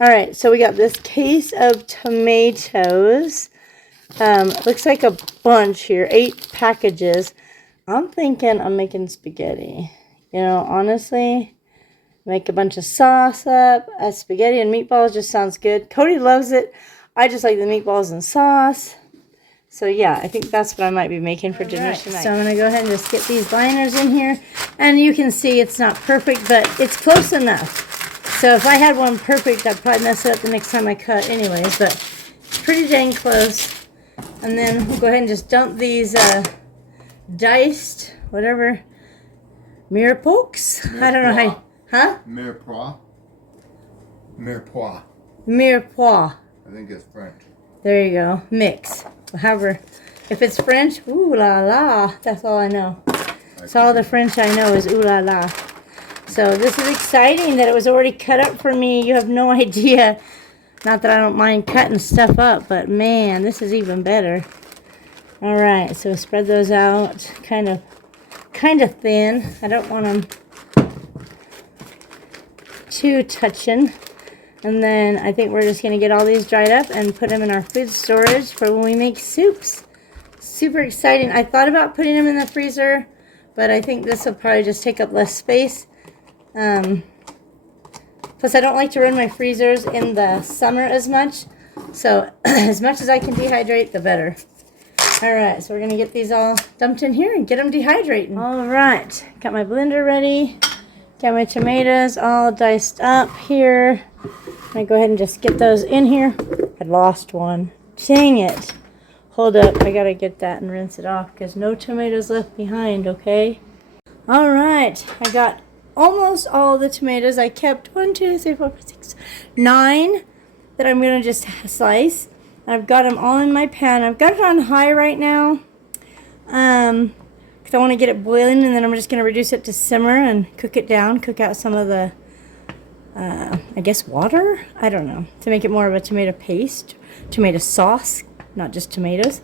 All right, so we got this case of tomatoes. Looks like a bunch here, 8 packages. I'm thinking I'm making spaghetti. You know, honestly, make a bunch of sauce up. Spaghetti and meatballs just sounds good. Cody loves it. I just like the meatballs and sauce. So yeah, I think that's what I might be making for dinner tonight. So I'm going to go ahead and just get these liners in here. And you can see it's not perfect, but it's close enough. So if I had one perfect, I'd probably mess it up the next time I cut anyways. But it's pretty dang close. And then we'll go ahead and just dump these diced, whatever, Mirepoix? I don't know how you, huh? Mirepoix. Mirepoix. Mirepoix. I think it's French. There you go. Mix. However, if it's French, ooh la la. That's all I know. That's all the French I know is ooh la la. So this is exciting that it was already cut up for me. You have no idea. Not that I don't mind cutting stuff up, but man, this is even better. All right, so spread those out kind of thin. I don't want them too touching. And then I think we're just going to get all these dried up and put them in our food storage for when we make soups. Super exciting. I thought about putting them in the freezer, but I think this will probably just take up less space. Plus, I don't like to run my freezers in the summer as much. So, as much as I can dehydrate, the better. Alright, so we're going to get these all dumped in here and get them dehydrating. Alright, got my blender ready. Got my tomatoes all diced up here. I'm going to go ahead and just get those in here. I lost one. Dang it. Hold up, I got to get that and rinse it off because no tomatoes left behind, okay? Alright, I got almost all the tomatoes. I kept 1, 2, 3, 4, 5, 6, 9 that I'm going to just slice. I've got them all in my pan. I've got it on high right now because I want to get it boiling, and then I'm just going to reduce it to simmer and cook it down, cook out some of the, I guess, water? I don't know, to make it more of a tomato paste, tomato sauce, not just tomatoes.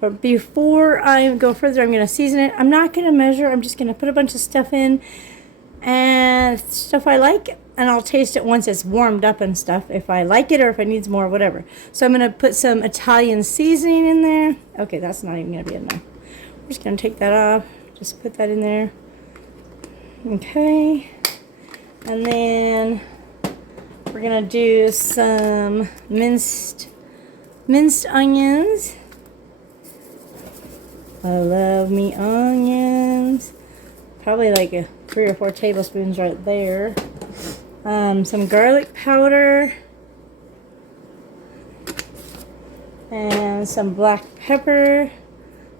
But before I go further, I'm going to season it. I'm not going to measure. I'm just going to put a bunch of stuff in and stuff I like, and I'll taste it once it's warmed up and stuff, if I like it or if it needs more, whatever. So I'm going to put some Italian seasoning in there. Okay, that's not even going to be enough. We're just going to take that off. Just put that in there. Okay. And then we're going to do some minced onions. I love me onions. Probably like 3 or 4 tablespoons right there. Some garlic powder. And some black pepper.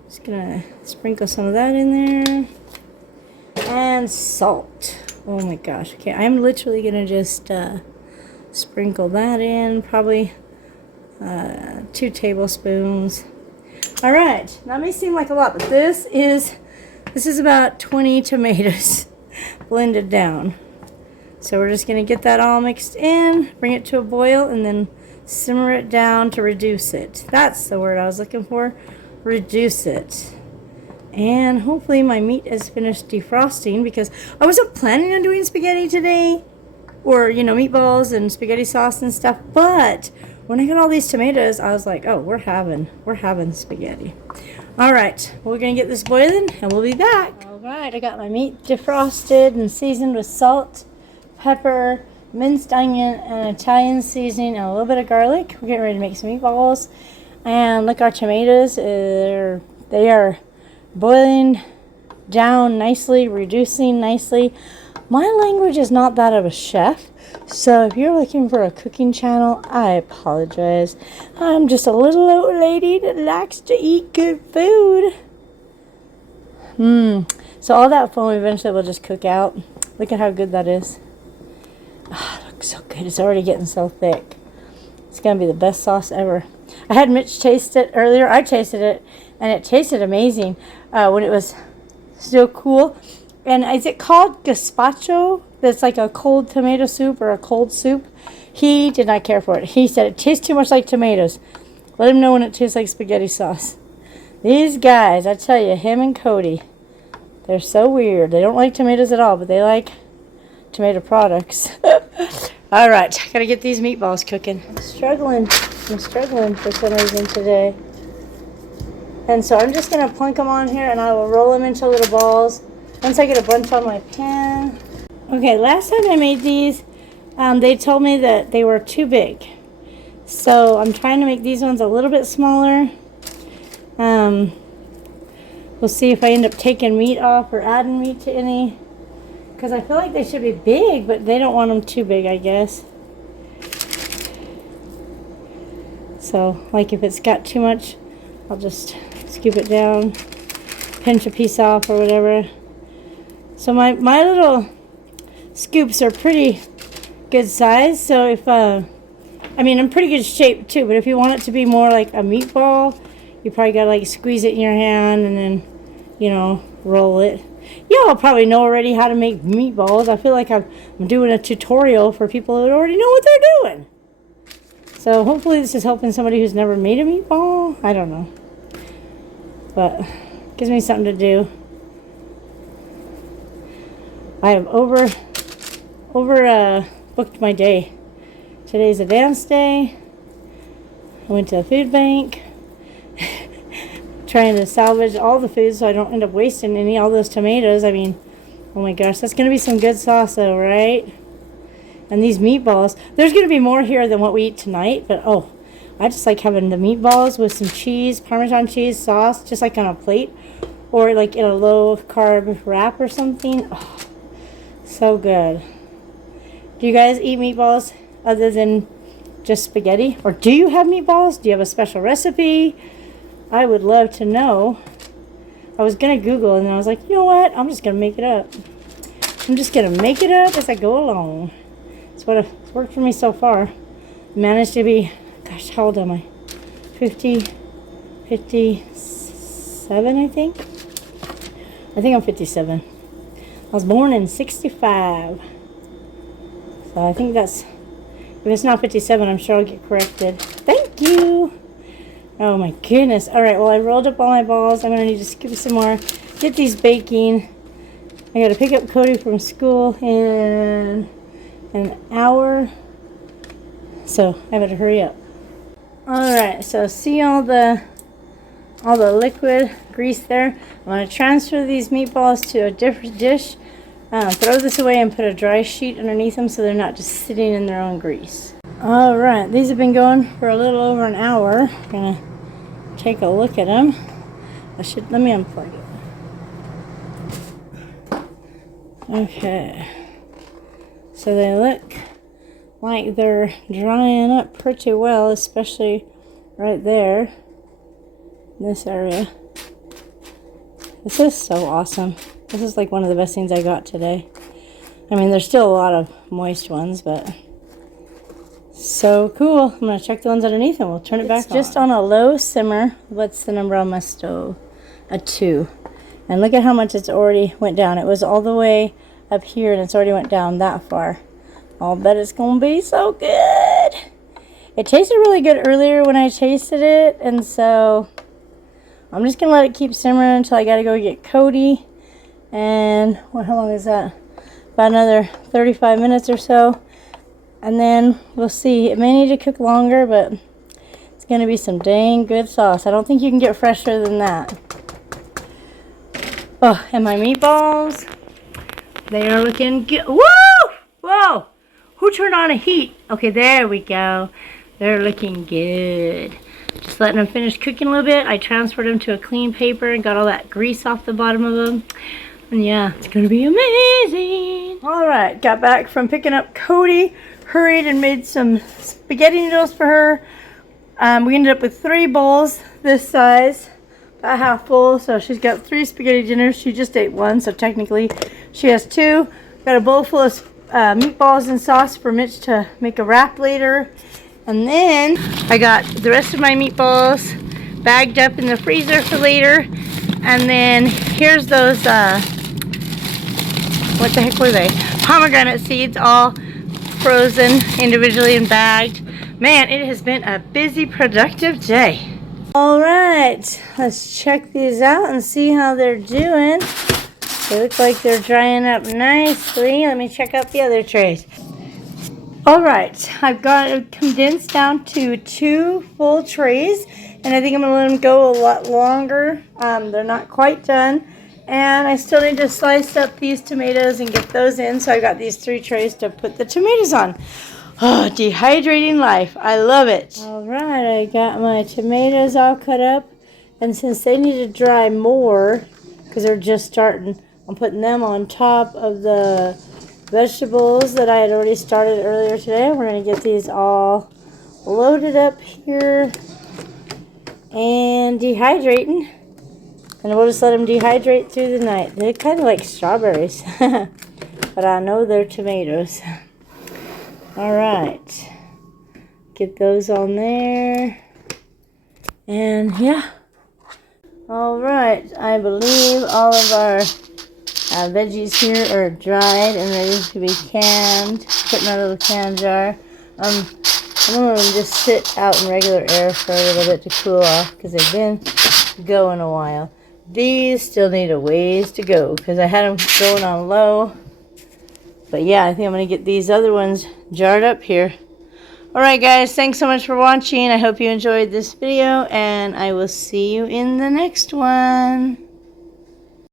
Just gonna sprinkle some of that in there. And salt. Oh my gosh. Okay, I'm literally gonna just sprinkle that in. Probably 2 tablespoons. Alright, that may seem like a lot, but this is about 20 tomatoes blended down. So we're just going to get that all mixed in, bring it to a boil, and then simmer it down to reduce it. That's the word I was looking for. Reduce it. And hopefully my meat is finished defrosting, because I wasn't planning on doing spaghetti today, or, you know, meatballs and spaghetti sauce and stuff, but when I got all these tomatoes, I was like, oh, we're having spaghetti. All right, we're going to get this boiling, and we'll be back. All right, I got my meat defrosted and seasoned with salt, pepper, minced onion, and Italian seasoning, and a little bit of garlic. We're getting ready to make some meatballs. And look, our tomatoes, they are boiling down nicely, reducing nicely. My language is not that of a chef, so if you're looking for a cooking channel, I apologize. I'm just a little old lady that likes to eat good food. So all that foam eventually will just cook out. Look at how good that is. Oh, it looks so good. It's already getting so thick. It's going to be the best sauce ever. I had Mitch taste it earlier. I tasted it, and it tasted amazing when it was still cool. And is it called gazpacho? That's like a cold tomato soup or a cold soup. He did not care for it. He said it tastes too much like tomatoes. Let him know when it tastes like spaghetti sauce. These guys, I tell you, him and Cody, they're so weird. They don't like tomatoes at all, but they like tomato products. All right, gotta get these meatballs cooking. I'm struggling for some reason today. And so I'm just gonna plunk them on here and I will roll them into little balls once I get a bunch on my pan. Okay, last time I made these, they told me that they were too big. So I'm trying to make these ones a little bit smaller. We'll see if I end up taking meat off or adding meat to any. Because I feel like they should be big, but they don't want them too big, I guess. So, like if it's got too much, I'll just scoop it down, pinch a piece off or whatever. So my little scoops are pretty good size. So if, I mean, I'm pretty good shape too, but if you want it to be more like a meatball, you probably gotta like squeeze it in your hand and then, you know, roll it. Y'all probably know already how to make meatballs. I feel like I'm doing a tutorial for people that already know what they're doing. So hopefully this is helping somebody who's never made a meatball. I don't know. But it gives me something to do. I have booked my day. Today's a dance day. I went to a food bank. Trying to salvage all the food so I don't end up wasting any. All those tomatoes, I mean, oh my gosh, that's gonna be some good sauce though, right? And these meatballs, there's gonna be more here than what we eat tonight, but oh, I just like having the meatballs with some cheese, Parmesan cheese sauce, just like on a plate, or like in a low carb wrap or something. Oh, so good. Do you guys eat meatballs other than just spaghetti? Or do you have meatballs? Do you have a special recipe? I would love to know. I was going to Google and then I was like, you know what? I'm just going to make it up. I'm just going to make it up as I go along. It's what it's worked for me so far. Managed to be, gosh, how old am I? 57, I think. I think I'm 57. I was born in 65. So I think that's, if it's not 57, I'm sure I'll get corrected. Thank you. Oh my goodness. Alright, well I rolled up all my balls. I'm going to need to scoop some more. Get these baking. I got to pick up Cody from school in an hour. So I better hurry up. Alright, so see all the liquid grease there. I'm going to transfer these meatballs to a different dish. Throw this away and put a dry sheet underneath them so they're not just sitting in their own grease. Alright, these have been going for a little over an hour. I'm going to take a look at them. Let me unplug it. Okay. So they look like they're drying up pretty well, especially right there. In this area. This is so awesome. This is like one of the best things I got today. I mean, there's still a lot of moist ones, but so cool. I'm going to check the ones underneath and we'll turn it back on. Just on a low simmer. What's the number on my stove? A 2. And look at how much it's already went down. It was all the way up here and it's already went down that far. I'll bet it's going to be so good. It tasted really good earlier when I tasted it. And so I'm just going to let it keep simmering until I got to go get Cody. And how long is that? About another 35 minutes or so. And then we'll see. It may need to cook longer, but it's going to be some dang good sauce. I don't think you can get fresher than that. Oh, and my meatballs, they are looking good. Whoa! Whoa! Who turned on a heat? Okay, there we go. They're looking good. Just letting them finish cooking a little bit. I transferred them to a clean paper and got all that grease off the bottom of them. And yeah, it's going to be amazing. All right, got back from picking up Cody. Hurried and made some spaghetti noodles for her. We ended up with 3 bowls this size, about half full. So she's got 3 spaghetti dinners. She just ate 1, so technically she has 2. Got a bowl full of meatballs and sauce for Mitch to make a wrap later. And then I got the rest of my meatballs bagged up in the freezer for later. And then here's those, what the heck were they? Pomegranate seeds, all frozen individually and bagged. Man, it has been a busy, productive day. All right, let's check these out and see how they're doing. They look like they're drying up nicely. Let me check out the other trays. All right, I've got it condensed down to 2 full trays, and I think I'm gonna let them go a lot longer. They're not quite done, and I still need to slice up these tomatoes and get those in. So I got these 3 trays to put the tomatoes on. Oh, dehydrating life, I love it. All right, I got my tomatoes all cut up, and since they need to dry more, because they're just starting, I'm putting them on top of the vegetables that I had already started earlier today. We're going to get these all loaded up here and dehydrating. And we'll just let them dehydrate through the night. They're kind of like strawberries, but I know they're tomatoes. All right, get those on there. And yeah, all right, I believe all of our veggies here are dried and ready to be canned. Put in a little can jar. I'm going to just sit out in regular air for a little bit to cool off because they've been going a while. These still need a ways to go because I had them going on low. But yeah, I think I'm going to get these other ones jarred up here. Alright guys, thanks so much for watching. I hope you enjoyed this video, and I will see you in the next one.